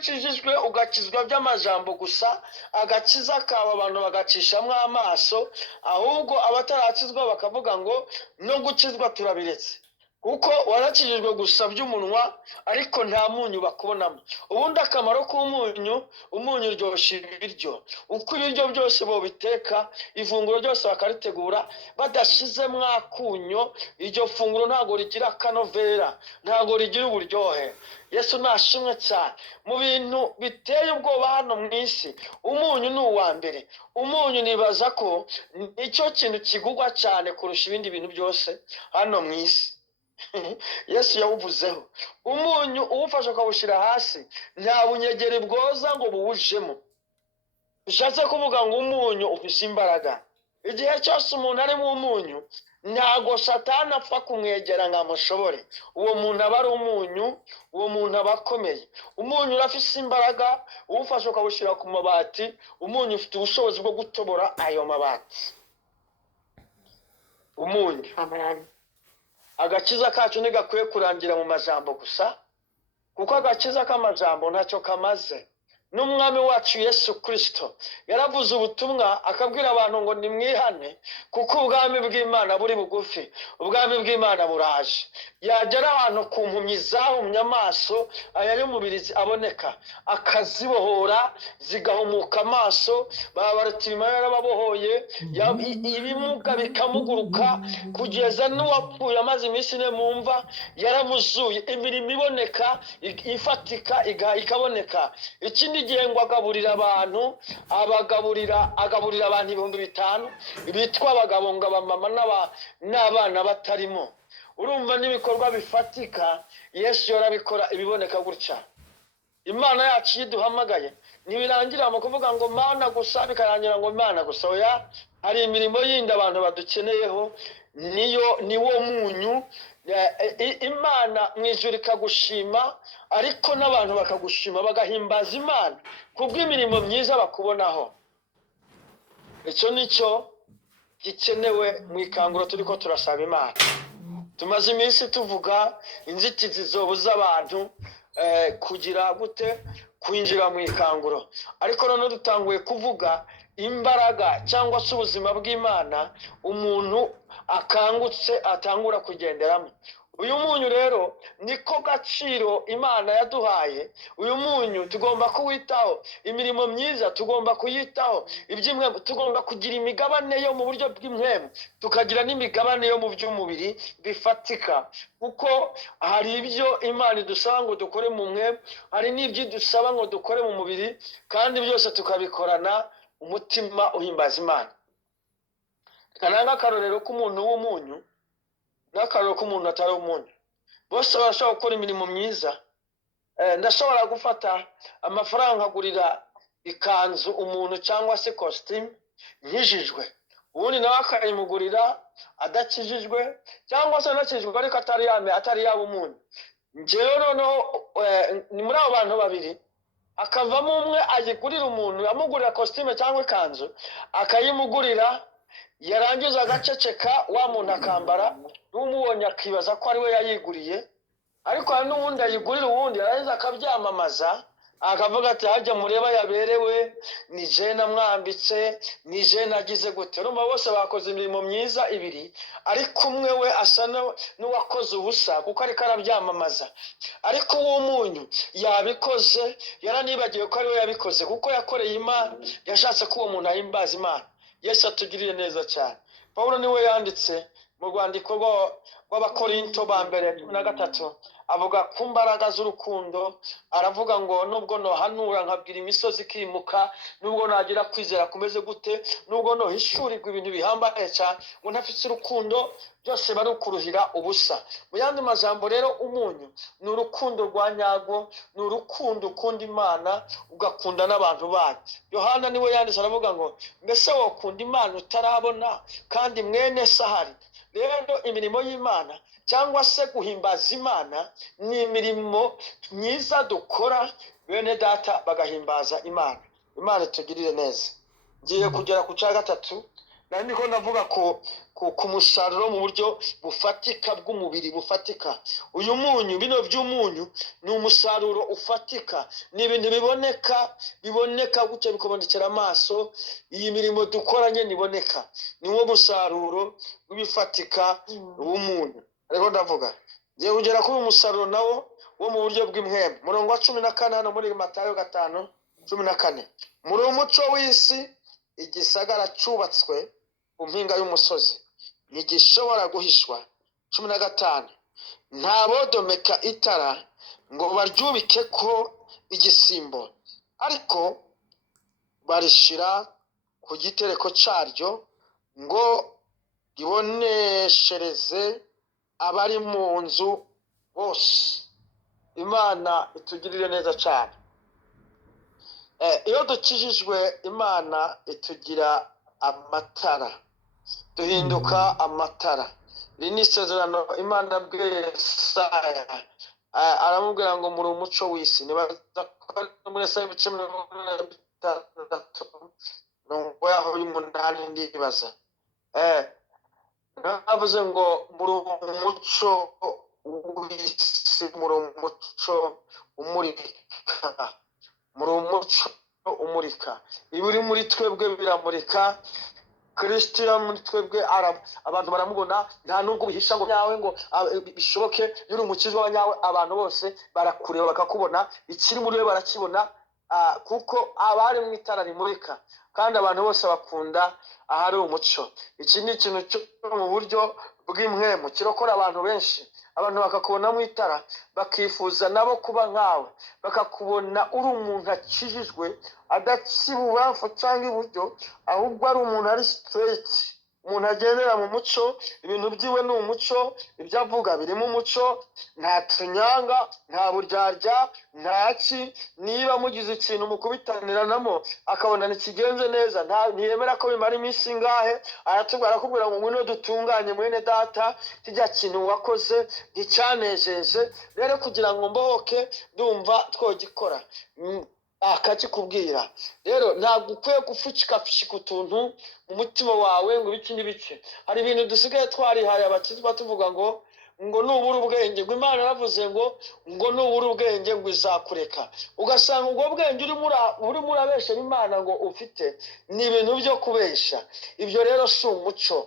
ukijijwe ugakizwa by'amajambo gusa, agakiza kawe abantu bagacishamwo amaso, ahubwo abatarakizwa bakavuga ngo no gukizwa turabiretse, kuko warakijijwe gusa by'umunwa ariko nta munyu bakubonamo. Ubundi akamaro k'umunyu, umunyu uryoshya ibiryo. Uko ibiryo byose bobiteka, ifunguro ryose bakaritegura badashizemo akunyo, iryo funguro ntago rigira akanovera, ntago rigira uburyohe. Yesu nashimwe cyane. Mu bintu biteye ubwoba hano mu isi, umunyu ni uwa mbere. Umunyu nibaza ko nicyo kintu kigugwa cyane kurusha ibindi bintu byose hano mu isi. Yesu yawuvuzeho. Umunyu uwufashe ukawushyira hasi, nta bunyegeri bwoza ngo buwujemo. Bishatse kuvuga ngo umunyu ufise imbaraga. Igihe cyose umuntu ari mu munyu, ntago Satani apfa kumwegera ngo amushobore. Uwo muntu aba ari umunyu, uwo muntu aba akomeye. Umunyu urafise imbaraga, uwufashe ukawushyira ku mabati, umunyu ufite ubushobozi bwo gutobora ayo mabati. Umunyu. Agakiza kacu ntigakwiye kurangira mu majambo gusa, kuko agakiza k'amajambo ntacyo kamaze. N'umwami wacu Yesu Kristo yaravuze ubutumwa akabwira abantu ngo nimwihane, kuko ubwami bw'Imana buri bugufi, ubwami bw'Imana buraje. Yagera ahantu ku mpumyi zahumye amaso, aya y'umubiri aboneka, akazibohora zigahumuka amaso. Barutimayo yarababohoye, ibimuga bikamuguruka, kugeza n'uwapfuye amaze iminsi ine mu mva yaramuzuye. Imirimo iboneka ifatika ikaboneka. Ikindi gihe ngo agaburira abantu, agaburira abantu 5,000 bitwa abagabo ngo abamama n'abana batarimo. Urumva n'ibikorwa bifatika Yesu yarabikora ibiboneka gutya. Imana yacu yiduhamagaye ntibirangira mu kuvuga ngo Mana gusa, bikarangira ngo Mana gusa. Oya, hari imirimo yindi abantu badukeneyeho, niwo munyu. Imana mwijuru ikagushima, ariko n'abantu bakagushima bagahimbaza Imana kubw'imirimo myiza bakubonaho. Icyo nicyo gikenewe mu ikanguro turiko turasaba Imana. Tumaze iminsi tuvuga inzitizi zobuza abantu kugira gute kwinjira mu ikanguro, ariko none dutanguye kuvuga imbaraga cyangwa se ubuzima bw'Imana umuntu akangutse atangura kugenderamo. Uyu munyu rero niko gaciro Imana yaduhaye. Uyu munyu tugomba kuwitaho, imirimo myiza tugomba kuyitaho, iby'imwe tugomba kugira imigabane yo mu buryo bw'impwemu, tukagira n'imigabane yo mu by'umubiri bifatika, kuko hari ibyo Imana idusaba ngo dukore mu mwemu, hari n'ibyo idusaba ngo dukore mu mubiri, kandi byose tukabikorana umutima uhimbaza Imana. Kananga akarorero k'umuntu w'umunyu n'akarorero k'umuntu atari umunyu, bose barashobora gukora imirimo myiza. Ndashobora gufata amafaranga nkagurira ikanzu umuntu cyangwa se costume nkijijwe, ubundi nawe akayimugurira adakijijwe, cyangwa se anakijijwe ariko atari yaba umunyu. Njyewe noneho ni muri abo bantu babiri akavamo umwe ayigurira umuntu, amugurira costume cyangwa ikanzu akayimugurira, yarangiza agaceceka, wa muntu akambara, n'umubonye akibaza ko ari we yayiguriye. Ariko hari n'ubundi ayigurira uwundi, yarangiza akabyamamaza akavuga ati hajya mureba yaberewe, ni je namwambitse, ni je nagize gute. Urumva bose bakoze imirimo myiza ibiri, ariko umwe we asa n'uwakoze ubusa kuko ariko arabyamamaza. Ariko uwo munyu yabikoze, yaranibagiwe ko ari we yabikoze, kuko yakoreye Imana, yashatse ko uwo muntu ahimbaza Imana. Yesu atugiriye neza cyane. Pawulo niwe yanditse mu rwandiko rw'Abakorinto ba mbere 13, avuga ku mbaraga z'urukundo. Aravuga ngo nubwo nohanura nkabwira imisozi ikimuka, nubwo nagira kwizera kumeze gute, nubwo nohishurirwa ibintu bihambaye cyane, ngo ntafite urukundo byose bari ukuruhira ubusa. Mu yandi majambo rero, umunyu ni urukundo rwa nyarwo, ni urukundo ukunda Imana ugakunda n'abantu bayo. Yohana niwe yanditse aravuga ngo mbese wokunda Imana utarabona kandi mwene sahari. Rero imirimo y'Imana cyangwa se guhimbaza Imana ni imirimo myiza dukora, bene data bagahimbaza Imana. Imana itugirire neza. Ngiye kugera ku cya gatatu, nandi ko ndavuga ku musaruro mu buryo bufatika bw'umubiri bufatika. Uyu munyu, bino by'umunyu ni umusaruro ufatika, ni ibintu biboneka gutya bikabonekera amaso. Iyi mirimo dukoranye niboneka, ni wo musaruro w'ibifatika w'umunyu. Ariko ndavuga ngiye kugera kuri uyu musaruro nawo wo mu buryo bw'impwemu. Murongo wa 14 hano muri Matayo 5:14, muri umuco w'isi igisagara cyubatswe ku mpinga y'umusozi ntigishobora guhishwa. 15, nta bodomeka itara ngo baryubike ko igisimbo, ariko barishira ku gitereko cyaryo ngo riboneshereze abari mu nzu bose. Imana itugirire neza cyane. Iyo dukijijwe Imana itugira amatara, duhinduka amatara. Iri ni isezerano Imana abwiye Yesaya, aramubwira ngo muri umuco w'isi. Nibaza muri Yesaya 16:8 ndibaza, navuze ngo muri umuco w'isi, muri umuco umurika, muri umuco umurika. Ibiri muri twebwe biramurika. Kristo muri twebwe abantu baramubona, nta nubwo bihisha ngo nyawe ngo bishoboke. Yuri umukiza wa nyawe, abantu bose barakureba bakakubona, ikiri muri we barakibona, kuko abari mu itara rimurika, kandi abantu bose bakunda ahari umuco. Iki ni ikintu cyo mu buryo bw'impwemu kirokora abantu benshi. Abantu bakakubona mu itara, bakifuza nabo kuba nkawe, bakakubona uri umuntu akijijwe, adaciye ibubamfu cyangwa iburyo, ahubwo ari umuntu ari straight, umuntu agendera mu muco. Ibintu byiwe ni umuco, ibyo avuga birimo umuco, nta tunyanga, nta buryarya, ntaki. Niba mugize ikintu mukubitaniranamo akabona ntikigenze neza, ntiyemera ko bimara iminsi ingahe, arakubwira ngo ngwino dutunganye mwene data, kijya kintu wakoze nticyanejeje, rero kugira ngo mbohoke ndumva twogikora, akakikubwira. Rero ntabwo ukwiye gupfucika utuntu mu mutima wawe ngo ibiki n'ibice. Hari ibintu dusigaye twarihaye abakizwa tuvuga ngo nubura ubwenge, ngo Imana yaravuze ngo nubura ubwenge ngo izakureka. Ugasanga ubwo bwenge urimo urabeshera Imana ngo ufite, ni ibintu byo kubesha. Ibyo rero si umuco.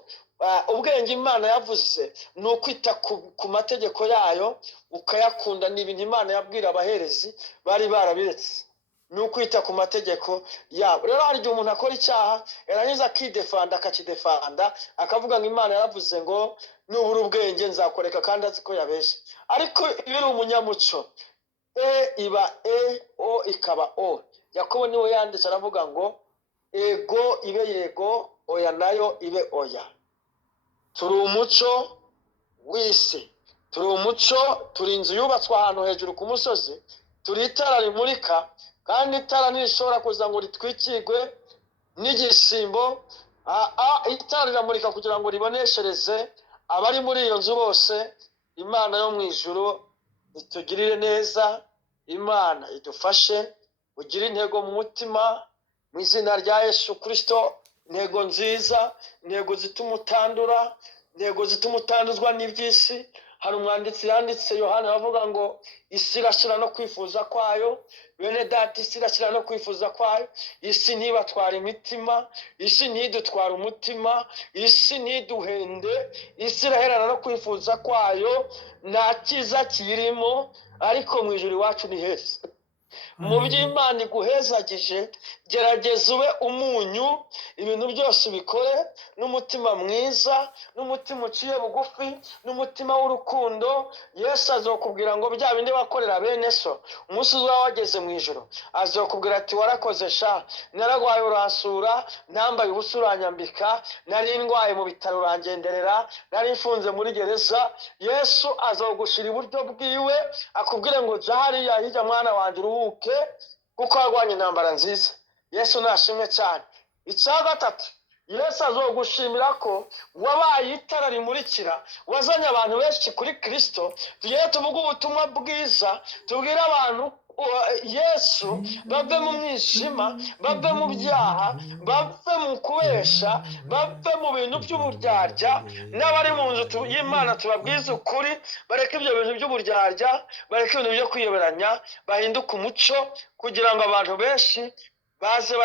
Ubwenge Imana yavuze ni ukwita ku mategeko yayo ukayakunda. Ni ibintu Imana yabwira abaherezi bari barabiretse, ni ukwita ku mategeko yabo. Rero hari igihe umuntu akora icyaha yarangiza akakidefanda akavuga ngo Imana yaravuze ngo nubura ubwenge nzakoreka, kandi azi ko yabeshe. Ariko iyo uri umunyamuco, iba o ikaba o. Yakobo niwe yanditse aravuga ngo ego ibe yego, oya nayo ibe oya. Turi umuco w'isi, turi umuco, turi inzu yubatswe ahantu hejuru ku musozi, turi itara rimurika, kandi itara ntirishobora kuza ngo ritwikirwe n'igisimbo. Itara riramurika kugira ngo riboneshereze abari muri iyo nzu bose. Imana yo mu ijuru itugirire neza, Imana idufashe ugire intego mu mutima, mu izina rya Yesu Kristo. Intego nziza, intego zituma utandura, intego zituma utanduzwa n'iby'isi. Hari umwanditsi yanditse, Yohana, aravuga ngo isi irashira no kwifuza kwayo. Bene data, isi irashira no kwifuza kwayo. Isi ntibatwara imitima, isi ntidutwara umutima, isi ntiduhende. Isi iraherana no kwifuza kwayo, nta cyiza kirimo, ariko mu ijuru iwacu ni heza. Mu by'Imana iguhezagije, gerageza ube umunyu, ibintu byose ubikore n'umutima mwiza, n'umutima uciye bugufi, n'umutima w'urukundo. Yesu azokubwira ngo bya bindi wakorera bene so, umunsi uzaba wageze mu ijoro azokubwira ati warakoze sha, naragwaye uransura, nambaye ubusa uranyambika, nari ndwaye mu bitaro urangenderera, nari mfunze muri gereza. Yesu azogushira iburyo bwiwe akubwire ngo jya hariya hirya mwana wanjye uruhuke, kuko warwanye intambara nziza. Yesu nashimwe cyane. Icya gatatu, Yesu azogushimira ko wabaye itara rimurikira, wazanye abantu benshi kuri Kristo. Tugiye tuvuga ubutumwa bwiza, tubwire abantu Yesu, bave mu mwijima, bave mu byaha, bave mu kubesha, bave mu bintu by'uburyarya. N'abari mu nzu y'Imana tubabwiza ukuri, bareke ibyo bintu by'uburyarya, bareke ibintu byo kwiyoberanya, bahinduke umuco kugira ngo abantu benshi baze